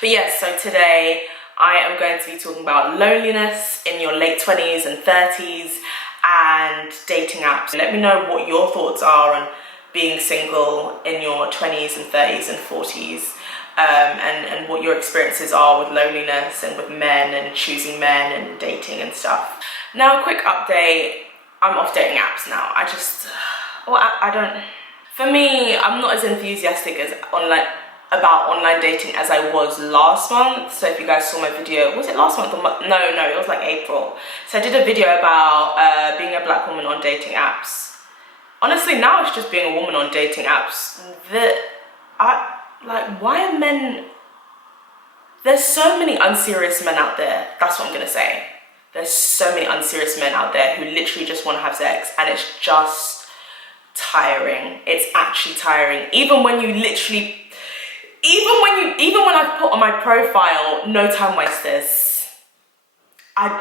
But yes, so today I am going to be talking about loneliness in your late 20s and 30s and dating apps. Let me know what your thoughts are on being single in your 20s and 30s and 40s, and what your experiences are with loneliness and with men and choosing men and dating and stuff. Now, a quick update. I'm off dating apps now. I don't, for me, I'm not as enthusiastic as about online dating as I was last month. So if you guys saw my video, was it last month or no, it was like April. So I did a video about being a black woman on dating apps. Honestly, now it's just being a woman on dating apps. Why are men, there's so many unserious men out there. That's what I'm gonna say. There's so many unserious men out there who literally just want to have sex, and it's just tiring. It's actually tiring. Even when I've put on my profile, no time wasters. I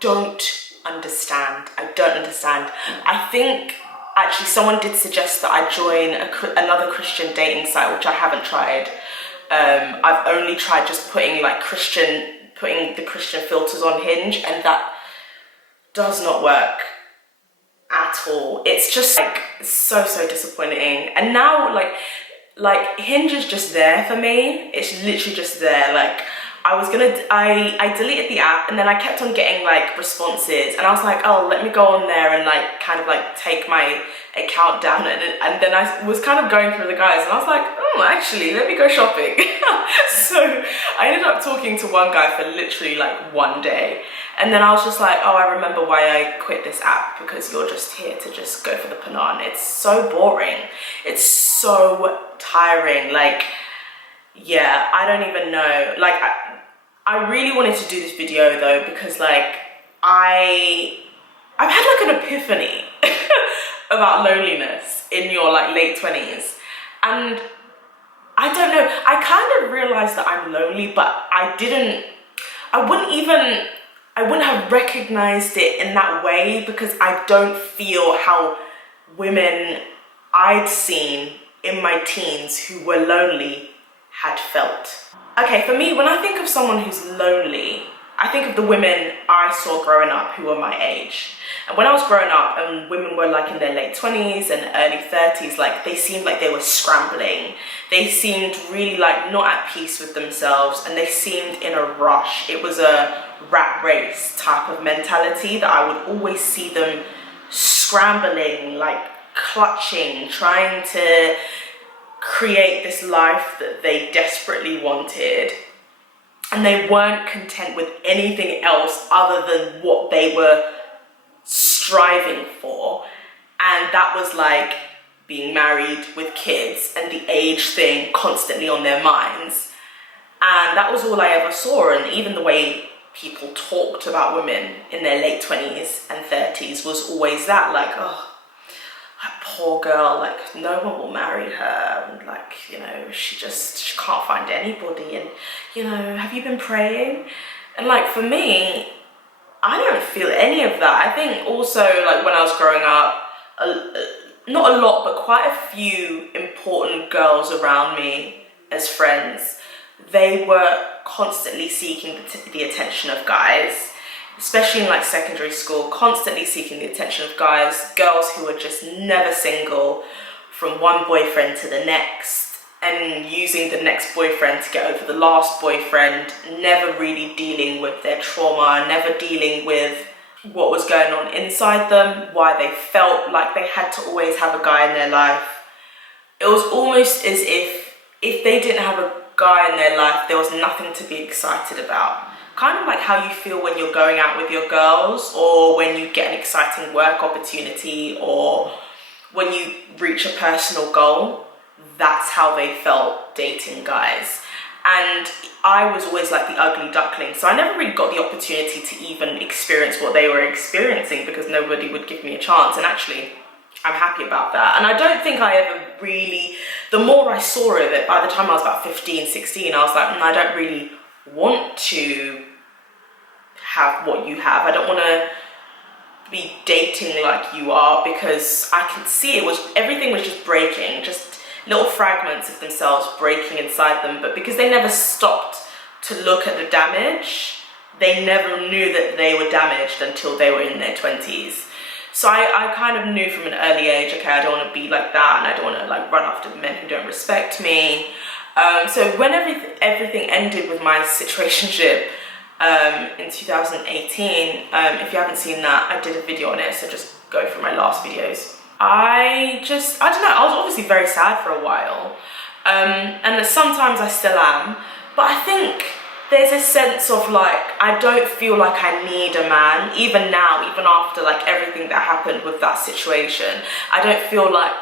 don't understand. I think actually someone did suggest that I join another Christian dating site, which I haven't tried. I've only tried just putting the Christian filters on Hinge, and that does not work at all. It's just like so disappointing. And now like Hinge is just there for me. It's literally just there. Like I deleted the app, and then I kept on getting like responses, and I was like, oh, let me go on there and like kind of like take my account down, and then I was kind of going through the guys, and I was like, oh, actually, let me go shopping. So I ended up talking to one guy for literally like one day, and then I was just like, oh, I remember why I quit this app, because you're just here to just go for the panan. It's so boring. It's so tiring. Like, yeah, I don't even know. Like, I really wanted to do this video though, because like I've had like an epiphany about loneliness in your like late 20s, and I don't know, I kind of realized that I'm lonely, but I wouldn't have recognized it in that way, because I don't feel how women I'd seen in my teens who were lonely had felt. Okay, for me, when I think of someone who's lonely, I think of the women I saw growing up who were my age. And when I was growing up and women were like in their late 20s and early 30s, like they seemed like they were scrambling. They seemed really like not at peace with themselves, and they seemed in a rush. It was a rat race type of mentality that I would always see them scrambling, like clutching, trying to create this life that they desperately wanted, and they weren't content with anything else other than what they were striving for, and that was like being married with kids and the age thing constantly on their minds. And that was all I ever saw. And even the way people talked about women in their late 20s and 30s was always that, like, oh, that poor girl, like no one will marry her, and like, you know, she can't find anybody, and you know, have you been praying? And like for me, I don't feel any of that. I think also like when I was growing up, not a lot, but quite a few important girls around me as friends, they were constantly seeking the attention of guys, especially in like secondary school, constantly seeking the attention of guys, girls who were just never single, from one boyfriend to the next, and using the next boyfriend to get over the last boyfriend, never really dealing with their trauma, never dealing with what was going on inside them, why they felt like they had to always have a guy in their life. It was almost as if they didn't have a guy in their life, there was nothing to be excited about. Kind of like how you feel when you're going out with your girls, or when you get an exciting work opportunity, or when you reach a personal goal. That's how they felt dating guys. And I was always like the ugly duckling, so I never really got the opportunity to even experience what they were experiencing, because nobody would give me a chance. And actually, I'm happy about that. And I don't think I ever really, the more I saw of it, by the time I was about 15, 16, I was like, I don't really want to have what you have. I don't want to be dating like you are, because I could see everything was just breaking. little fragments of themselves breaking inside them, but because they never stopped to look at the damage, they never knew that they were damaged until they were in their 20s. So I kind of knew from an early age, okay, I don't want to be like that, and I don't want to like run after the men who don't respect me. So when everything ended with my situationship in 2018, if you haven't seen that, I did a video on it, so just go through my last videos. I don't know, I was obviously very sad for a while, and sometimes I still am, but I think there's a sense of like, I don't feel like I need a man, even now, even after like everything that happened with that situation. I don't feel like,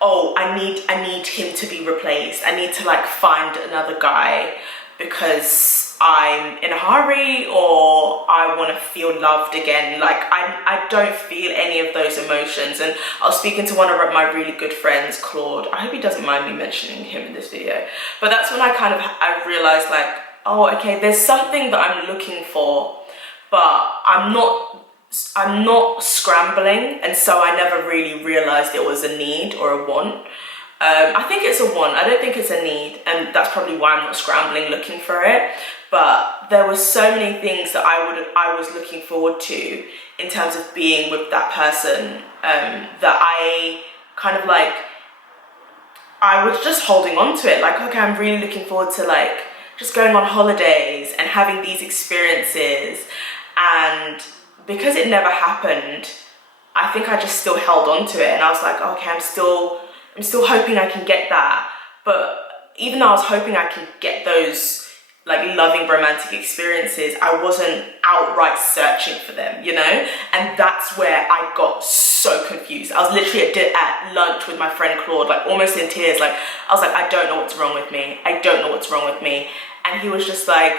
oh, I need him to be replaced. I need to like find another guy because I'm in a hurry or I want to feel loved again. Like I don't feel any of those emotions. And I was speaking to one of my really good friends, Claude. I hope he doesn't mind me mentioning him in this video. But that's when I realized like, oh, okay, there's something that I'm looking for, but I'm not scrambling, and so I never really realized it was a need or a want. I think it's a want, I don't think it's a need, and that's probably why I'm not scrambling looking for it. But there were so many things that I was looking forward to in terms of being with that person, that I kind of like, I was just holding on to it, like, okay, I'm really looking forward to like just going on holidays and having these experiences. And because it never happened, I think I just still held on to it, and I was like, okay, I'm still hoping I can get that. But even though I was hoping I could get those like loving romantic experiences, I wasn't outright searching for them, you know? And that's where I got so confused. I was literally at lunch with my friend Claude, like almost in tears. Like, I was like, I don't know what's wrong with me. I don't know what's wrong with me. And he was just like,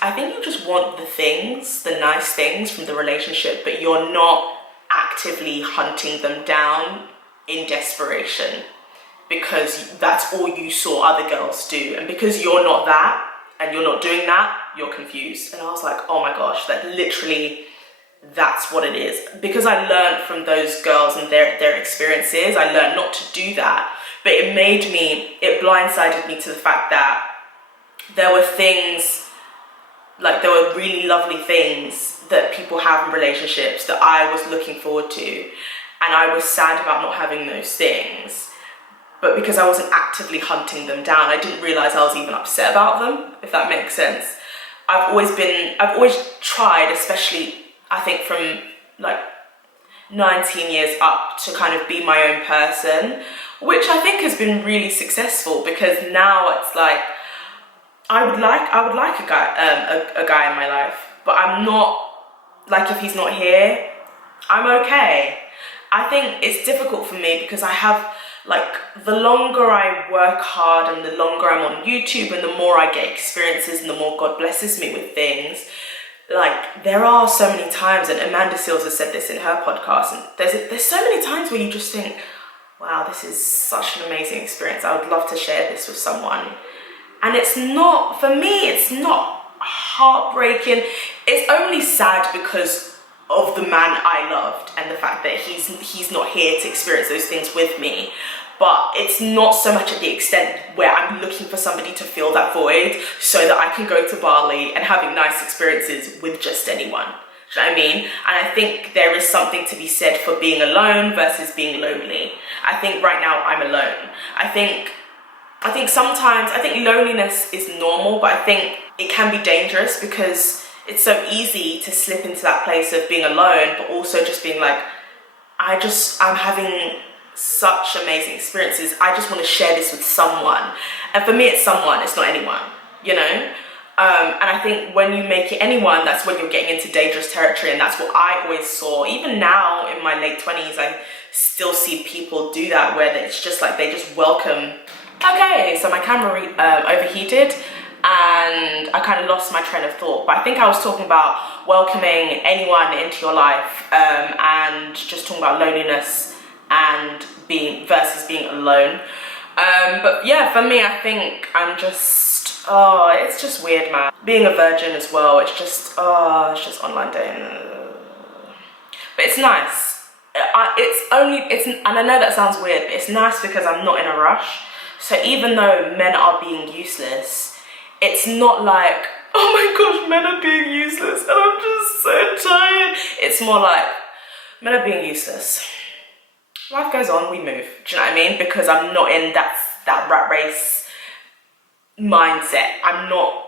I think you just want the things, the nice things from the relationship, but you're not actively hunting them down in desperation because that's all you saw other girls do. And because you're not that, and you're not doing that, you're confused. And I was like, oh my gosh, that literally, that's what it is. Because I learned from those girls and their experiences, I learned not to do that. But it blindsided me to the fact that there were things, like there were really lovely things that people have in relationships that I was looking forward to. And I was sad about not having those things. But because I wasn't actively hunting them down, I didn't realize I was even upset about them, if that makes sense. I've always tried, especially I think from like 19 years up, to kind of be my own person, which I think has been really successful, because now it's like, I would like a guy in my life, but I'm not, like, if he's not here, I'm okay. I think it's difficult for me because I have, like, the longer I work hard and the longer I'm on YouTube and the more I get experiences and the more God blesses me with things, like, there are so many times, and Amanda Seals has said this in her podcast, and there's so many times where you just think, wow, this is such an amazing experience. I would love to share this with someone. And it's not, for me, it's not heartbreaking. It's only sad because of the man I loved and the fact that he's not here to experience those things with me. But it's not so much at the extent where I'm looking for somebody to fill that void so that I can go to Bali and having nice experiences with just anyone. Do you know what I mean? And I think there is something to be said for being alone versus being lonely. I think right now I'm alone. I think sometimes, I think loneliness is normal, but I think it can be dangerous because it's so easy to slip into that place of being alone, but also just being like, I'm having such amazing experiences. I just want to share this with someone. And for me, it's someone, it's not anyone, you know? And I think when you make it anyone, that's when you're getting into dangerous territory. And that's what I always saw. Even now in my late 20s, I still see people do that, where it's just like they just welcome. Okay, so my camera overheated and I kind of lost my train of thought, but I think I was talking about welcoming anyone into your life, and just talking about loneliness and being alone. But yeah, for me, I think I'm just, it's just weird, man. Being a virgin as well, it's just online dating. But it's nice. And I know that sounds weird, but it's nice because I'm not in a rush. So even though men are being useless, it's not like, oh my gosh, men are being useless and I'm just so tired. It's more like, men are being useless. Life goes on, we move. Do you know what I mean? Because I'm not in that rat race mindset. I'm not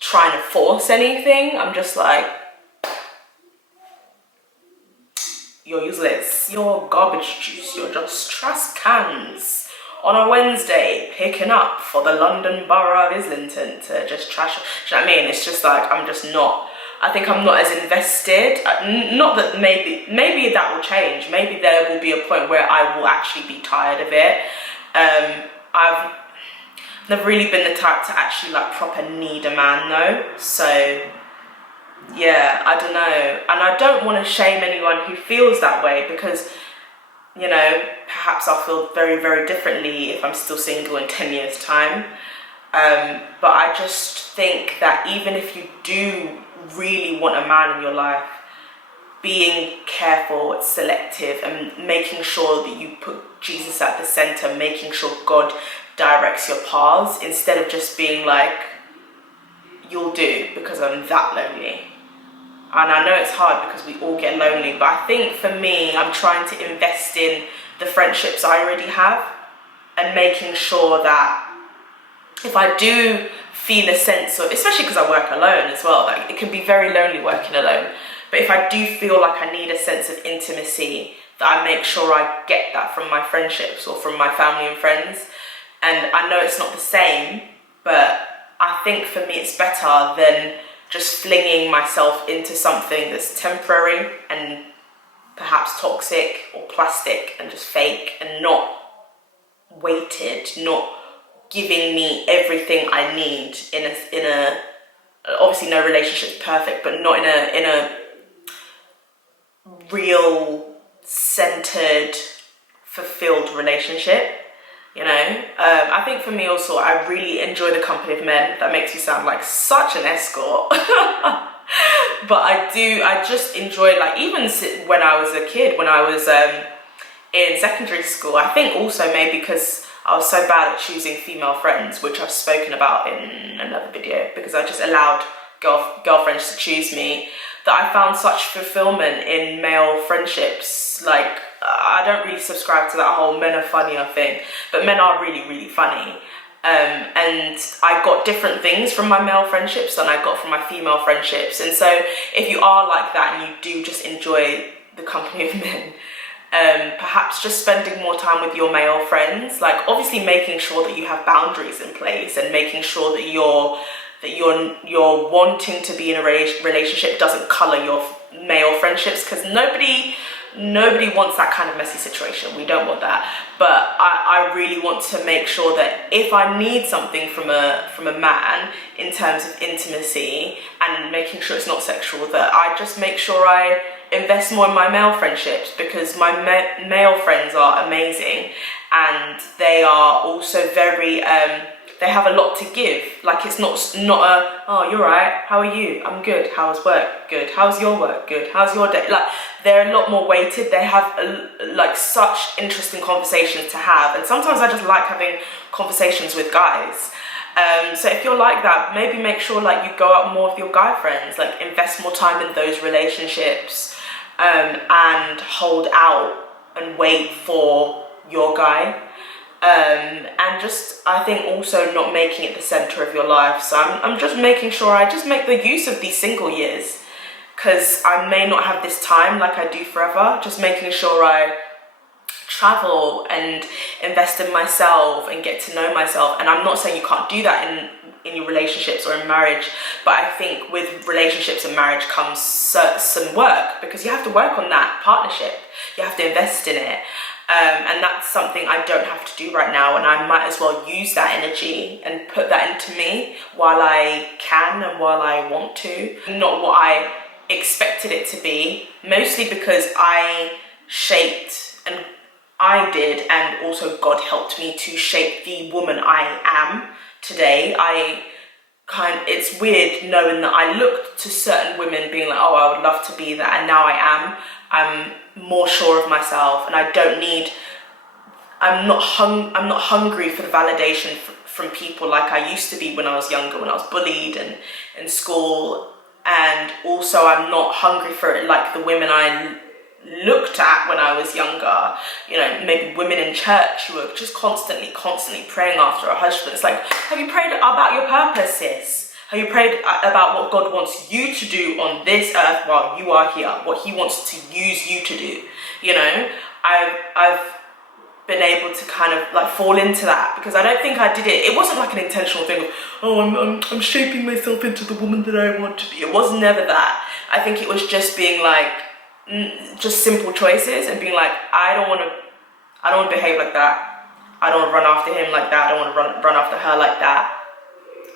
trying to force anything. I'm just like, you're useless. You're garbage juice. You're just trash cans on a Wednesday picking up for the London Borough of Islington to just trash. Do you know what I mean? It's just like, I'm just not. I think I'm not as invested. Not that maybe that will change. Maybe there will be a point where I will actually be tired of it. I've never really been the type to actually like proper need a man though. So yeah, I don't know. And I don't want to shame anyone who feels that way, because, you know, perhaps I'll feel very, very differently if I'm still single in 10 years' time. But I just think that even if you do really want a man in your life, being careful, selective, and making sure that you put Jesus at the center, making sure God directs your paths, instead of just being like, you'll do because I'm that lonely. And I know it's hard because we all get lonely, but I think for me, I'm trying to invest in the friendships I already have, and making sure that if I do feel a sense of, especially because I work alone as well, like it can be very lonely working alone, but if I do feel like I need a sense of intimacy, that I make sure I get that from my friendships or from my family and friends. And I know it's not the same, but I think for me it's better than just flinging myself into something that's temporary and perhaps toxic or plastic and just fake and not weighted, not giving me everything I need in a obviously no relationship's perfect, but not in a real centered, fulfilled relationship. You know, I think for me also, I really enjoy the company of men. That makes me sound like such an escort. But I just enjoy, like, even when I was a kid, when I was in secondary school, I think also maybe because I was so bad at choosing female friends, which I've spoken about in another video, because I just allowed girlfriends to choose me, that I found such fulfillment in male friendships. Like, I don't really subscribe to that whole men are funnier thing, but men are really, really funny. And I got different things from my male friendships than I got from my female friendships. And so if you are like that and you do just enjoy the company of men, perhaps just spending more time with your male friends, like obviously making sure that you have boundaries in place, and making sure that you're wanting to be in a relationship doesn't color your male friendships, because nobody wants that kind of messy situation. We don't want that. But I really want to make sure that if I need something from a man in terms of intimacy and making sure it's not sexual, that I just make sure I invest more in my male friendships, because my male friends are amazing, and they are also very they have a lot to give. Like, it's not a, oh, you're right, how are you? I'm good. How's work? Good. How's your work? Good. How's your day? Like, they're a lot more weighted. They have like such interesting conversations to have, and sometimes I just like having conversations with guys. So if you're like that, maybe make sure like you go out more with your guy friends, like invest more time in those relationships, and hold out and wait for your guy. And just, I think also not making it the center of your life. So I'm just making sure I just make the use of these single years, because I may not have this time like I do forever. Just making sure I travel and invest in myself and get to know myself. And I'm not saying you can't do that in your relationships or in marriage, but I think with relationships and marriage comes some work, because you have to work on that partnership. You have to invest in it. And that's something I don't have to do right now, and I might as well use that energy and put that into me while I can and while I want to. Not what I expected it to be, mostly because I shaped, and I did, and also God helped me to shape the woman I am today. It's weird knowing that I looked to certain women being like, oh, I would love to be that, and now I'm more sure of myself, and I don't need I'm not hungry for the validation from people like I used to be when I was younger, when I was bullied and in school. And also I'm not hungry for it like the women I looked at when I was younger, you know, maybe women in church who are just constantly praying after a husband. It's like, have you prayed about your purpose, sis? Have you prayed about what God wants you to do on this earth while you are here? What he wants to use you to do? You know, I've been able to kind of like fall into that, because I don't think I did it. It wasn't like an intentional thing of, oh, I'm shaping myself into the woman that I want to be. It was never that. I think it was just being like, just simple choices and being like, I don't want to behave like that. I don't want to run after him like that. I don't want to run after her like that.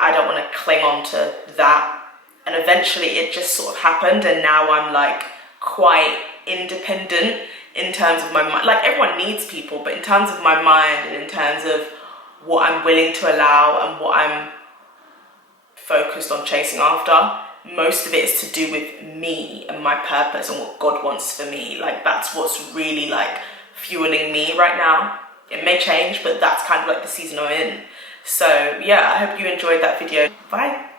I don't want to cling on to that. And eventually it just sort of happened, and now I'm like quite independent in terms of my mind. Like, everyone needs people, but in terms of my mind and in terms of what I'm willing to allow and what I'm focused on chasing after, most of it is to do with me and my purpose and what God wants for me. Like, that's what's really like fueling me right now. It may change, but that's kind of like the season I'm in. So yeah, I hope you enjoyed that video. Bye.